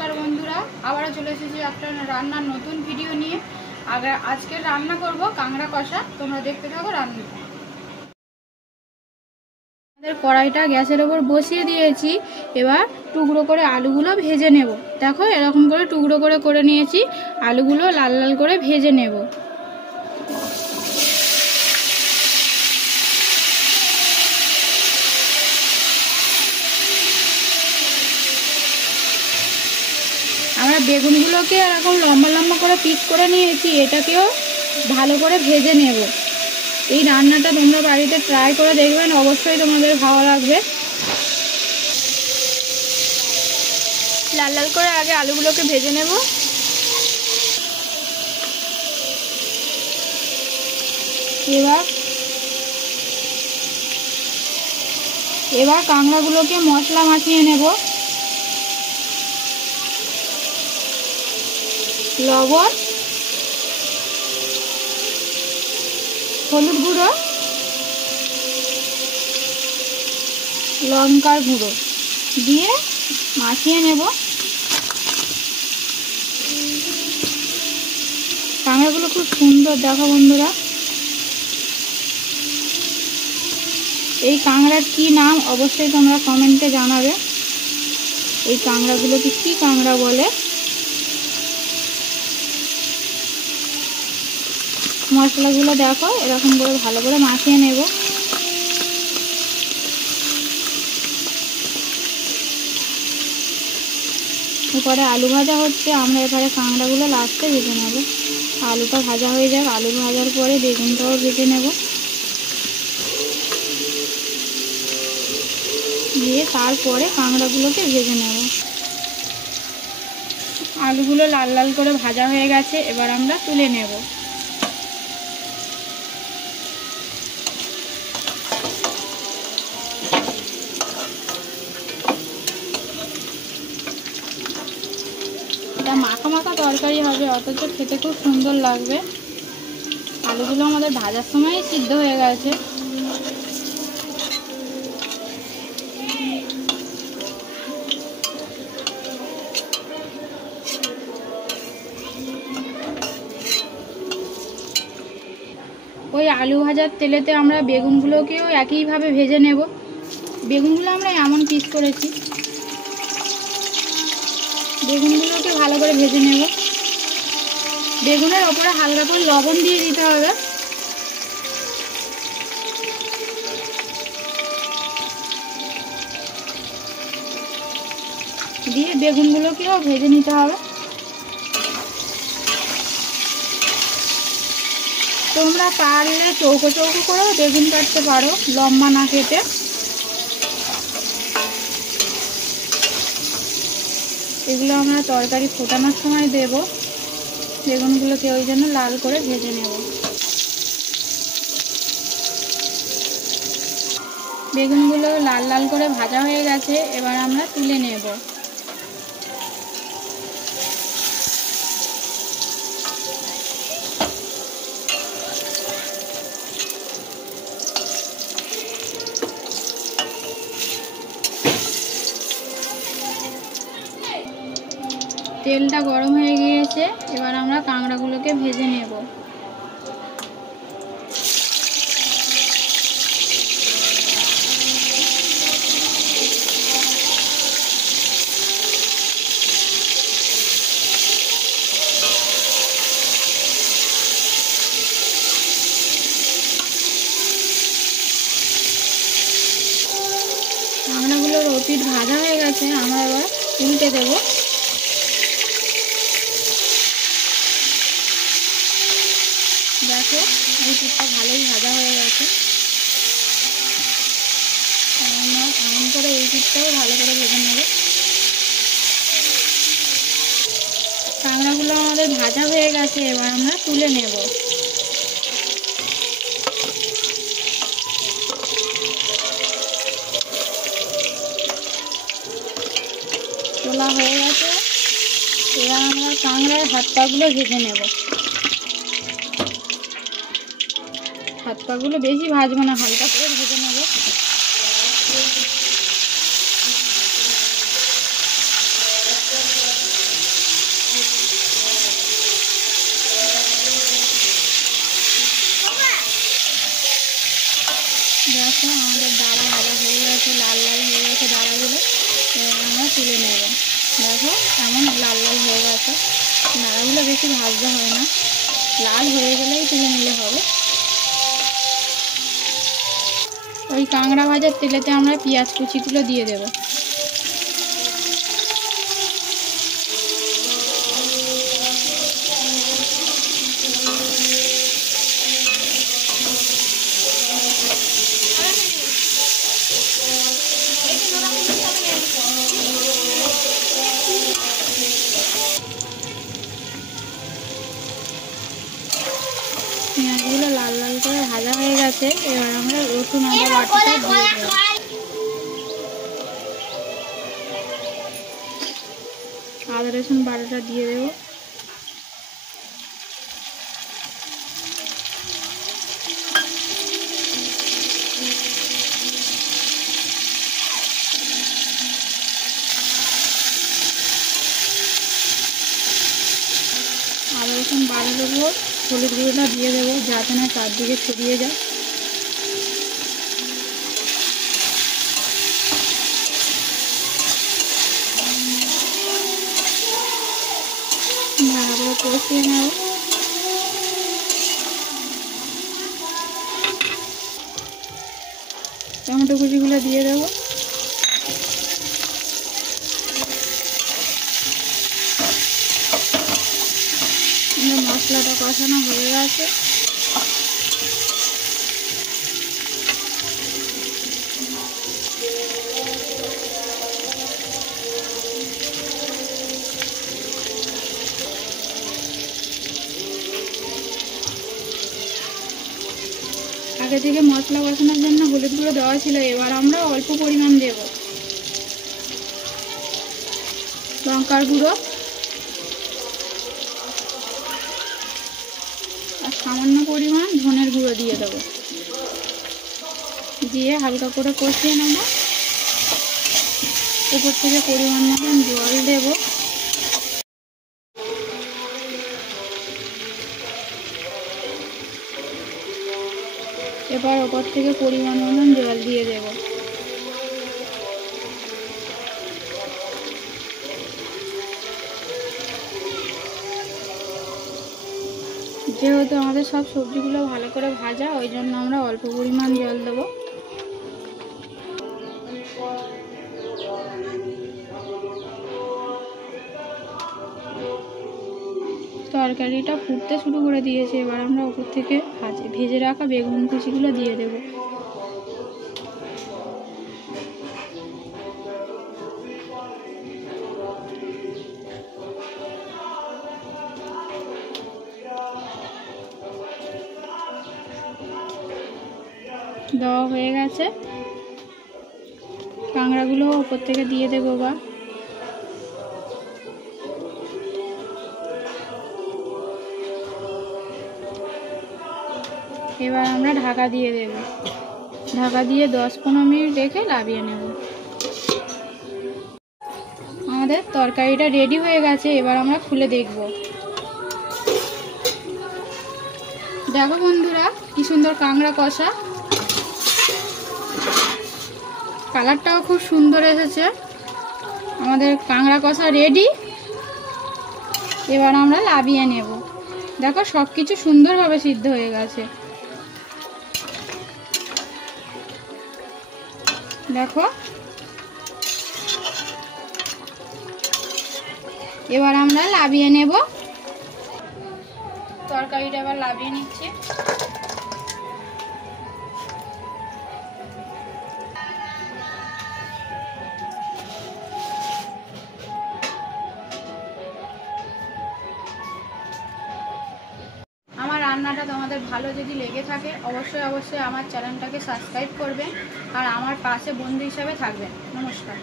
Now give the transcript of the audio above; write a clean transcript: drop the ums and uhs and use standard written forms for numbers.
नमस्कार बंधुरा आबारो चले एसेছি একটা রান্নার নতুন ভিডিও নিয়ে। আজকে রান্না করব কাঁকড়া কষা। তোমরা দেখতে থাকো রান্না। আমাদের কড়াইটা গ্যাসের উপর বসিয়ে দিয়েছি। এবার টুকরো করে আলুগুলো ভেজে নেব। দেখো এরকম করে টুকরো করে নিয়েছি। আলুগুলো লাল লাল করে ভেজে নেব। আমরা বেগুনগুলোকে এরকম লম্বা লম্বা করে পিস করে নিয়েছি। এটাকেও ভালো করে ভেজে নেব। এই রান্নাটা তোমরা বাড়িতে ট্রাই করে দেখবেন, অবশ্যই তোমাদের ভালো লাগবে। লাল লাল করে আগে আলুগুলোকে ভেজে নেব। এবার কাঁকড়াগুলোকে মশলা মাখিয়ে নেব। লবণ, হলুদ গুঁড়ো, লঙ্কার গুঁড়ো দিয়ে মাখিয়ে নেব। কাঁকড়াগুলো খুব সুন্দর দেখো বন্ধুরা। এই কাঁকড়ার কি নাম অবশ্যই তোমরা কমেন্টে জানাবে। এই কাঁকড়াগুলোকে কি কাঁকড়া বলে। মশলাগুলো দেখো এরকম করে ভালো করে মাখিয়ে নেব। এরপরে আলু ভাজা হচ্ছে। আমরা এবারে কাঁকড়াগুলো লাস্টে ভেজে নেব। আলুটা ভাজা হয়ে যাক। আলু ভাজার পরে বেগুনটাও ভেজে নেব, দিয়ে তারপরে কাঁকড়াগুলোকে ভেজে নেব। আলুগুলো লাল লাল করে ভাজা হয়ে গেছে। এবার আমরা তুলে নেব। এটা মাখা মাখা তরকারি হবে, অথচ খেতে খুব সুন্দর লাগবে। আলুগুলো আমাদের ভাজার সময় সিদ্ধ হয়ে গেছে। ওই আলু ভাজার তেলেতে আমরা বেগুনগুলোকেও একইভাবে ভেজে নেব। বেগুনগুলো আমরা এমন পিস করেছি। বেগুনগুলোকে ভালো করে ভেজে নেব। বেগুনের ওপরে হালকা করে লবণ দিয়ে দিতে হবে। দিয়ে বেগুনগুলোকেও ভেজে নিতে হবে। তোমরা পারলে চৌকো চৌকো করেও বেগুন কাটতে পারো, লম্বা না কেটে। এগুলো আমরা তরকারি ফোটানোর সময় দেব। বেগুনগুলোকে ওই জন্য লাল করে ভেজে নেব। বেগুনগুলো লাল লাল করে ভাজা হয়ে গেছে। এবার আমরা তুলে নেব। তেলটা গরম হয়ে গিয়েছে। এবার আমরা কাঁকড়াগুলোকে ভেজে নেব। কাঁকড়াগুলোর ওপিঠ ভাজা হয়ে গেছে। আমরা এবার উল্টে দেব। দেখো এই পিঠটা ভালোই ভাজা হয়ে গেছে। এমন করে এই পিঠটাও ভালো করে ভেজে নেব। কাঁকড়াগুলো আমাদের ভাজা হয়ে গেছে। এবার আমরা তুলে নেব। তোলা হয়ে গেছে। এবার আমরা কাঁকড়ার হাত পাগুলো ভেজে নেব। হাত পাগুলো বেশি ভাজবো না, হালকা করে ভেজে নেব। তুলে নেব। দেখো এমন লাল লাল হয়ে গেছে। নাড়াগুলো বেশি ভাজতে হয় না, লাল হয়ে গেলেই তুলে নিলে হবে। ওই কাঁকড়া ভাজার তেলেতে আমরা পেঁয়াজ কুচিগুলো দিয়ে দেব। পেঁয়াজগুলো লাল লাল করে ভাজা হয়ে গেছে। এবার আমরা রসুন আদা বাটাটা দিয়ে দেবো। আদা রসুন বাটাটা দিয়ে দেবো। আদা রসুন বাটা দেবো, হলুদ গুঁড়োটা দিয়ে দেবো যাতে না চারদিকে ছড়িয়ে যায়। ভালো করে কষিয়ে নেব। টমেটো কুচিগুলো দিয়ে দেবো। মশলাটা কষানো হয়ে গেছে। আগে থেকে মশলা কষানোর জন্য হলুদ গুঁড়ো দেওয়া ছিল, এবার আমরা অল্প পরিমাণ দেব লঙ্কার গুঁড়ো আর সামান্য পরিমাণ ধনের গুঁড়ো দিয়ে দেবো। দিয়ে হালকা করে কষিয়ে নেব। উপর থেকে পরিমাণ মতন জল দেব। এবার ওপর থেকে পরিমাণ মতন জল দিয়ে দেব। যেহেতু আমাদের সব সবজিগুলো ভালো করে ভাজা, ওই জন্য আমরা অল্প পরিমাণ জল দেবো। তরকারিটা ফুটতে শুরু করে দিয়েছে। এবার আমরা উপর থেকে ভেজে রাখা বেগুন কুচিগুলো দিয়ে দেব। দেওয়া হয়ে গেছে। কাঁকড়াগুলো উপর থেকে দিয়ে দেবো। বা এবার আমরা ঢাকা দিয়ে দেব। ঢাকা দিয়ে 10-15 মিনিট রেখে নামিয়ে নেব। আমাদের তরকারিটা রেডি হয়ে গেছে। এবার আমরা খুলে দেখব। দেখো বন্ধুরা, কি সুন্দর কাঁকড়া কষা। কালারটাও খুব সুন্দর এসেছে। আমাদের কাঁকড়া কষা রেডি। এবার আমরা নামিয়ে নেব। দেখো সব কিছু সুন্দরভাবে সিদ্ধ হয়ে গেছে। দেখো এবার আমরা নামিয়ে নেব। তরকারিটা এবার নামিয়ে নিচ্ছি। আমার রান্নাটা তোমাদের ভালো যদি লেগে থাকে অবশ্যই আমার চ্যানেলটাকে সাবস্ক্রাইব করবেন আর আমার পাশে বন্ধু হিসাবে থাকবেন। নমস্কার।